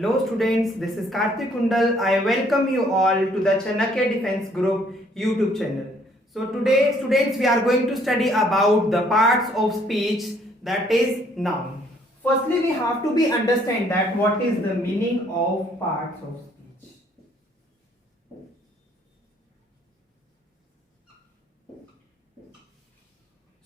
Hello students, this is Karthik Kundal. I welcome you all to the Chanakya Defense Group YouTube channel. So today students we are going to study about the parts of speech, that is noun. Firstly we have to be understand that what is the meaning of parts of speech.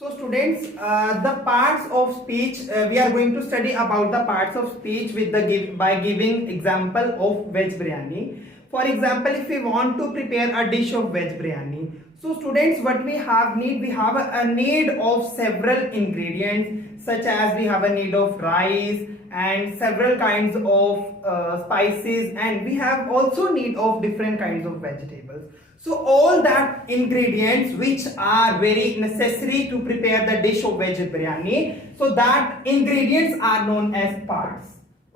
So students, the parts of speech, we are going to study about the parts of speech with by giving example of veg biryani. For example, if we want to prepare a dish of veg biryani, so students, what we have a need of several ingredients, such as we have a need of rice and several kinds of spices, and we have also need of different kinds of vegetables. So all that ingredients which are very necessary to prepare the dish of veg biryani, so that ingredients are known as parts.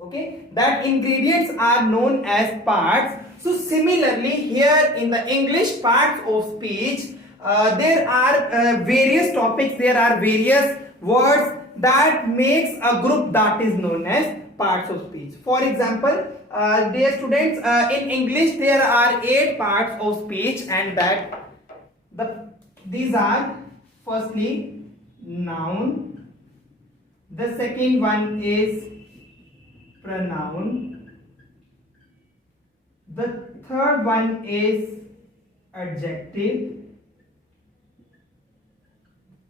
Okay, that ingredients are known as parts. So similarly here in the English parts of speech, there are various topics, there are various words that makes a group that is known as parts of speech. For example, dear students, in English there are 8 parts of speech, and that these are firstly noun, the second one is pronoun, the third one is adjective,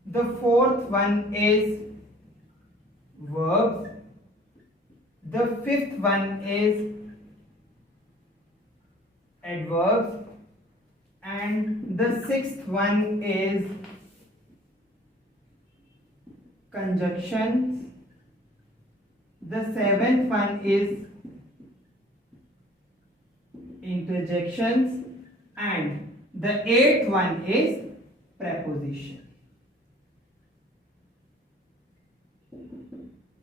the fourth one is verb, the fifth one is adverbs, and the sixth one is conjunctions, the seventh one is interjections, and the eighth one is preposition.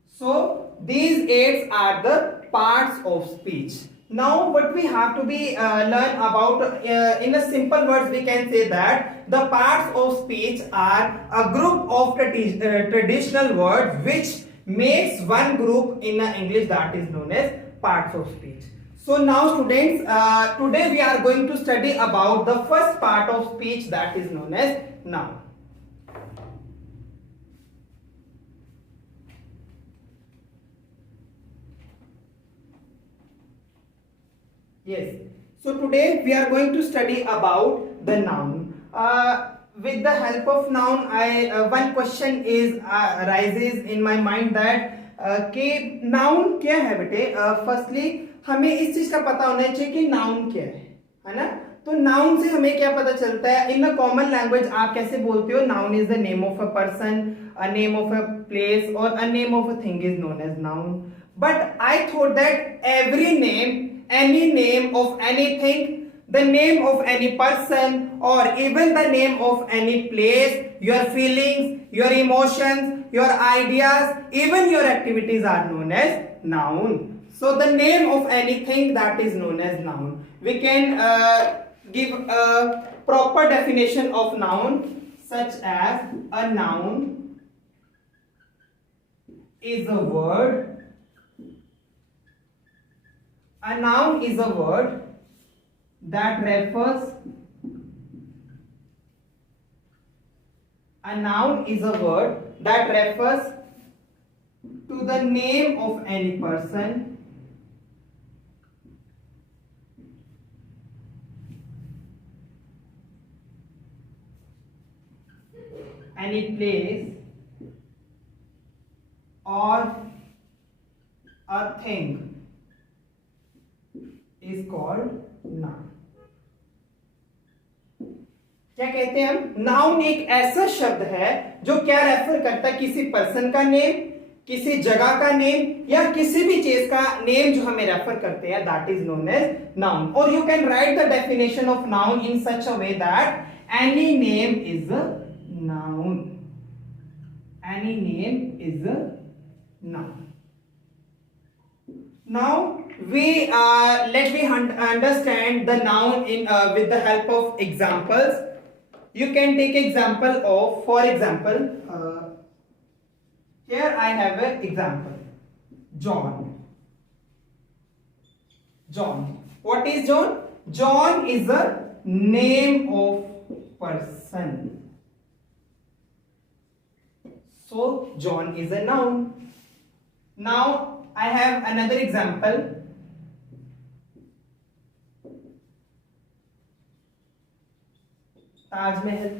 So these 8 are the parts of speech. Now what we have to be learn about, in a simple words we can say that the parts of speech are a group of traditional words which makes one group in English, that is known as parts of speech. So now students, today we are going to study about the first part of speech, that is known as noun. Yes. So today we are going to study about the noun. With the help of noun, one question is arises in my mind that कि noun क्या है बेटे? Firstly हमें इस चीज का पता होना चाहिए कि noun क्या है ना? तो noun से हमें क्या पता चलता है? In a common language आप कैसे बोलते हो? Noun is the name of a person, a name of a place, or a name of a thing is known as noun. But I thought that every name, any name of anything, the name of any person, or even the name of any place, your feelings, your emotions, your ideas, even your activities are known as noun. So the name of anything, that is known as noun. We can give a proper definition of noun, such as a noun is a word. A noun is a word that refers to the name of any person, any place, or a thing is called noun. क्या कहते हैं हम? Noun एक ऐसा शब्द है जो क्या रेफर करता है किसी पर्सन का नेम, किसी जगह का नेम, या किसी भी चीज का नेम जो हमें रेफर करते हैं, that is known as noun. और you can write the definition of noun in such a way that any name is a noun. Any name is a noun. Now let me understand the noun in with the help of examples. You can take example of, for example, here I have an example, John. John. What is John? John is a name of person. So John is a noun. Now I have another example. Taj Mahal.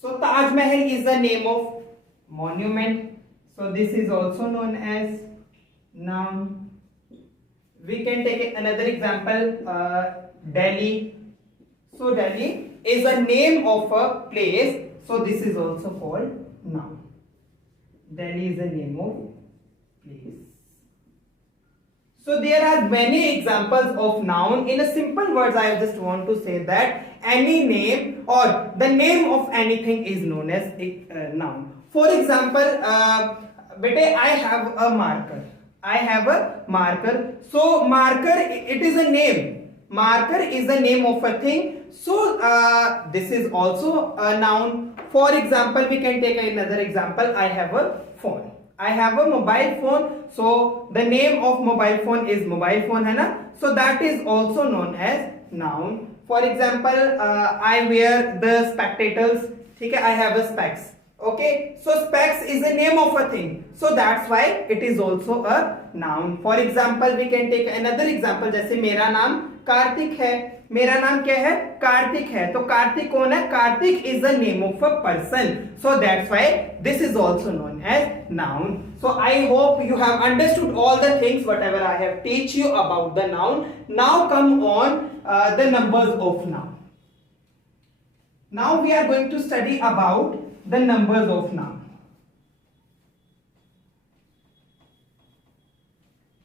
So Taj Mahal is the name of monument. So this is also known as noun. We can take another example, Delhi. So Delhi is a name of a place. So this is also called noun. Delhi is a name of place. So there are many examples of noun. In a simple words, I just want to say that any name or the name of anything is known as a noun. For example, I have a marker. I have a marker. So marker, it is a name. Marker is the name of a thing. So this is also a noun. For example, we can take another example. I have a phone. I have a mobile phone. So the name of mobile phone is mobile phone, है ना? So that is also known as noun. For example, I wear the spectacles. ठीक है? I have a specs. Okay, so specs is the name of a thing, so that's why it is also a noun. For example, we can take another example. जैसे मेरा नाम कार्तिक है. मेरा नाम क्या है? कार्तिक है. तो कार्तिक कौन है? Kartik is the name of a person, so that's why this is also known as noun. So I hope you have understood all the things whatever I have teach you about the noun. Now come on the numbers of noun. Now we are going to study about the numbers of noun.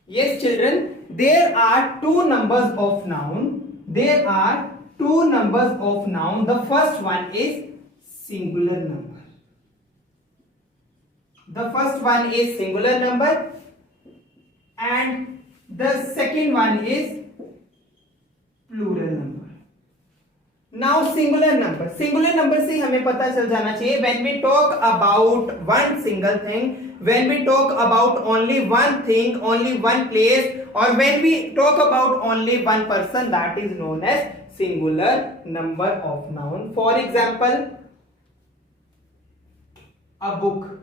Yes, children, there are two numbers of noun. There are two numbers of noun. The first one is singular number. The first one is singular number and the second one is plural number. Now singular number से हमें पता चल जाना चाहिए when we talk about one single thing, when we talk about only one thing, only one place, or when we talk about only one person, that is known as singular number of noun. For example, a book.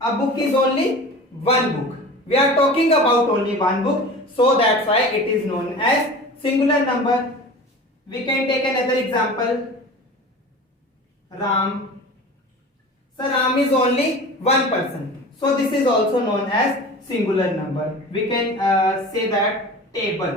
A book is only one book. We are talking about only one book, so that's why it is known as singular number. We can take another example. Ram. So Ram is only one person, so this is also known as singular number. We can say that table.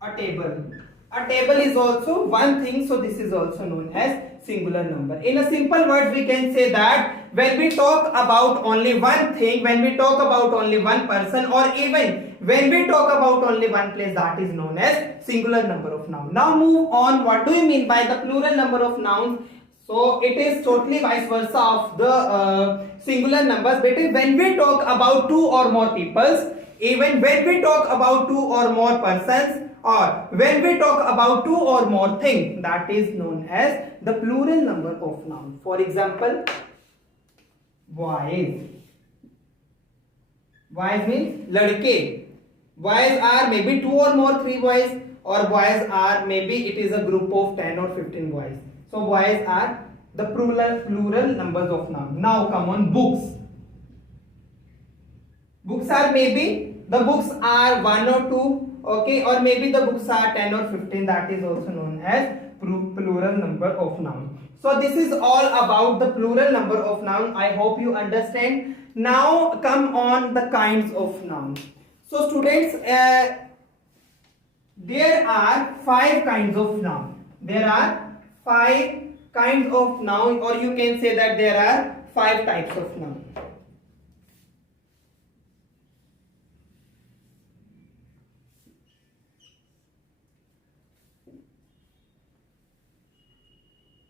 A table is also one thing, so this is also known as singular number. In a simple word, we can say that when we talk about only one thing, when we talk about only one person, or even when we talk about only one place, that is known as singular number of noun. Now move on. What do you mean by the plural number of nouns? So it is totally vice versa of the singular numbers. But when we talk about two or more peoples, even when we talk about two or more persons, or when we talk about two or more things, that is known as the plural number of noun. For example, boys. Boys means ladke. Boys are maybe two or more, three boys, or boys are maybe it is a group of 10 or 15 boys. So boys are the plural numbers of noun. Now come on, books. Books are maybe the books are one or two, okay, or maybe the books are 10 or 15. That is also known as plural number of noun. So this is all about the plural number of noun. I hope you understand. Now come on the kinds of noun. So students, there are 5 kinds of noun. There are 5 kinds of noun, or you can say that there are 5 types of noun.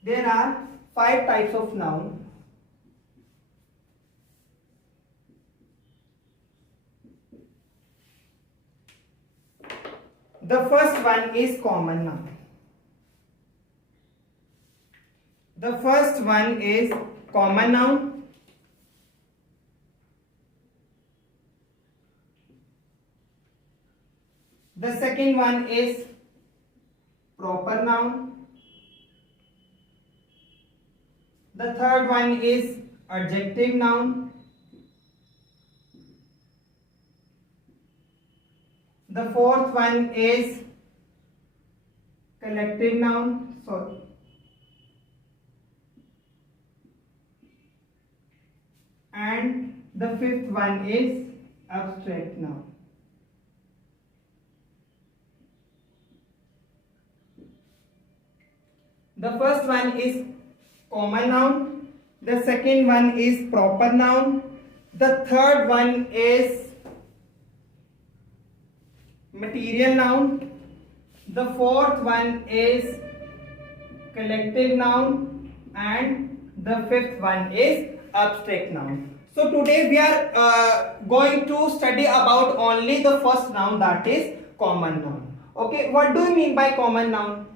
There are 5 types of noun. The first one is common noun. The first one is common noun. 。 . 。 . 。 . . . 。 . . . . . . . 。 . 。 . 。 . 。 . 。 . . 。 . 。 。 . 。 . 。 . 。 . . 。 . . . 。 . . . . . . . . . The second one is proper noun. The third one is adjective noun. The fourth one is collective noun. Sorry. And the fifth one is abstract noun. The first one is common noun. The second one is proper noun. The third one is material noun. The fourth one is collective noun, and the fifth one is abstract noun. So today we are going to study about only the first noun, that is common noun. Okay, what do you mean by common noun?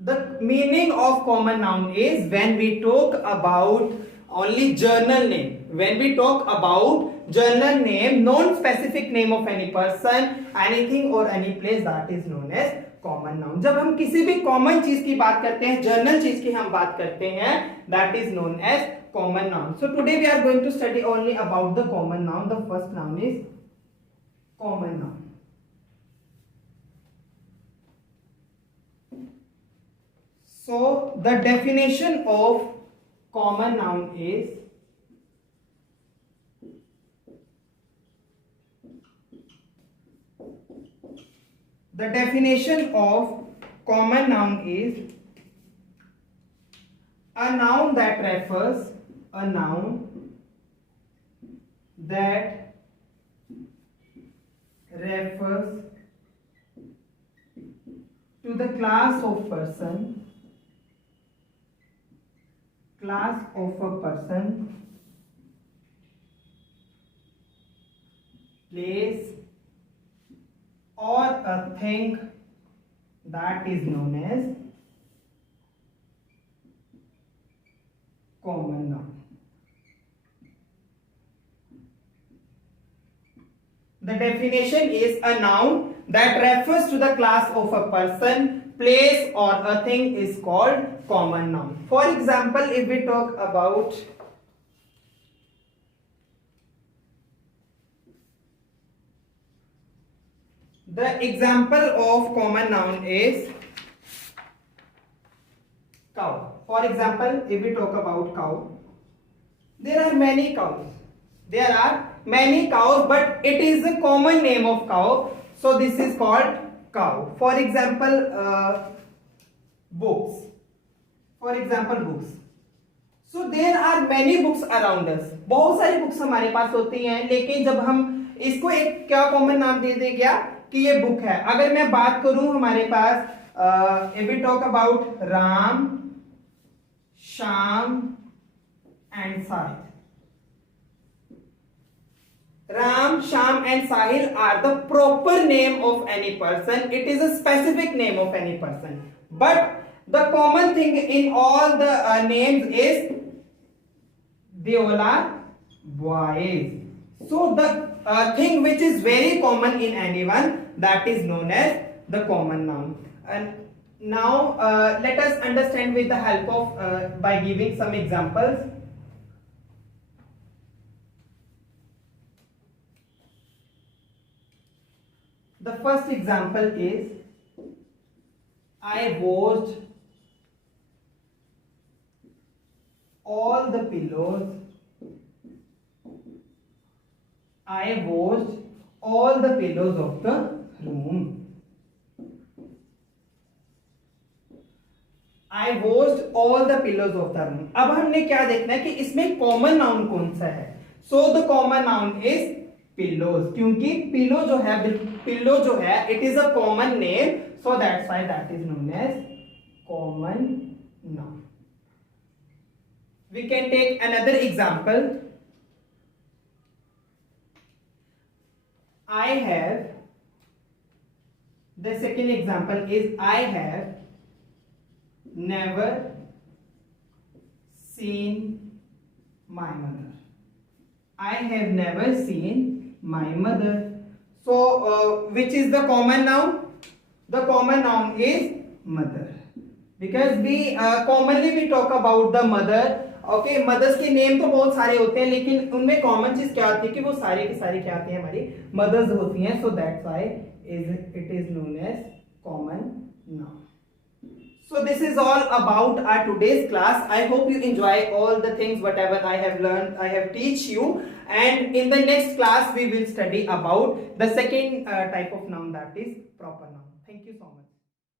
The meaning of common noun is when we talk about only general name. When we talk about general name, non-specific name of any person, anything or any place, that is known as common noun. जब हम किसी भी common चीज की बात करते हैं, general चीज की हम बात करते हैं, that is known as common noun. So today we are going to study only about the common noun. The first noun is common noun. So the definition of common noun is a noun that refers to the class of a person, place or a thing, that is known as common noun. The definition is a noun that refers to the class of a person, place or a thing is called common noun. For example, if we talk about the example of common noun is cow. For example, if we talk about cow, there are many cows. But it is a common name of cow. So this is called cow. For example, books. So there are many books around us. बहुत सारी books हमारे पास होती हैं, लेकिन जब हम इसको एक क्या कॉमन नाम दे दें क्या कि ये बुक है. अगर मैं बात करूं हमारे पास if we talk about Ram, Sham and Sahil. Ram, Sham and Sahil are the proper name of any person. It is a specific name of any person. But the common thing in all the names is they all are boys. So the thing which is very common in anyone, that is known as the common noun. And now let us understand with the help of by giving some examples. The first example is I washed all the pillows. I washed all the pillows of the room. I washed all the pillows of the room. अब हमने क्या देखना है कि इसमें common noun कौन सा है. So the common noun is pillows. क्योंकि पिलो जो है it is a common name, so that's why that is known as common noun. We can take another example. The second example is I have never seen my mother. I have never seen my mother. So which is the common noun? The common noun is mother, because we commonly we talk about the mother. Okay mothers के name तो बहुत सारे होते हैं, लेकिन उनमें common चीज क्या आती है कि वो सारे की सारी क्या आती है, हमारी मदर्स होती हैं. So that's why it is known as common noun. So this is all about our today's class. I hope you enjoy all the things whatever I have learned, I have teach you, and in the next class we will study about the second type of noun, that is proper noun. Thank you so much.